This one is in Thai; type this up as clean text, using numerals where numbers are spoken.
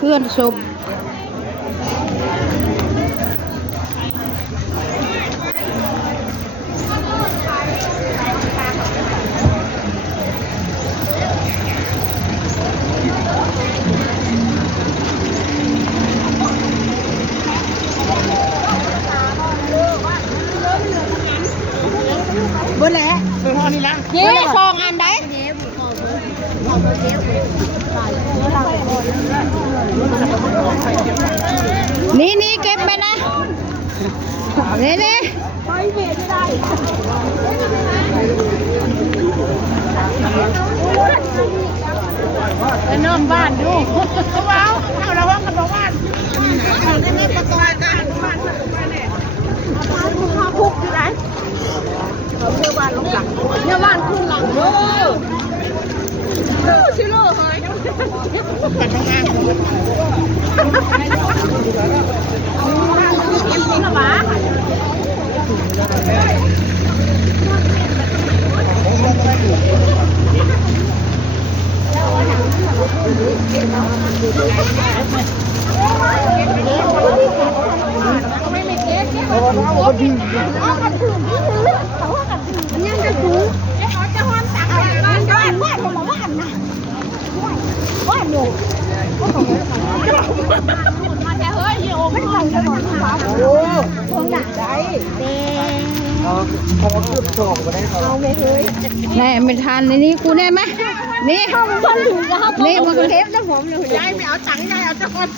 เพื่อนศพเบอร์แหละเป็นพอนี่ละเย้ซองอันได้นี่เก็บไปนะนี่ไปเบียดไม่ได้ไปนอนบ้านดูว้าวเอาละว่างกันบอกบ้านเอาได้ไม่ประตูกันบ้านเนี่ยคุณพ่อคุกอยู่ไหนเราเที่ยวบ้านลงหลังเที่ยวบ้านขึ้นหลังเด้อชิโร่เฮ้ยไปทำงานเอ็มซีนะวะแน่ไม่ทันในนี้กูแน่ไหมนี่นี่มันเทปนะผมเลยยายไม่เอาตังค์ยายเอาแต่คน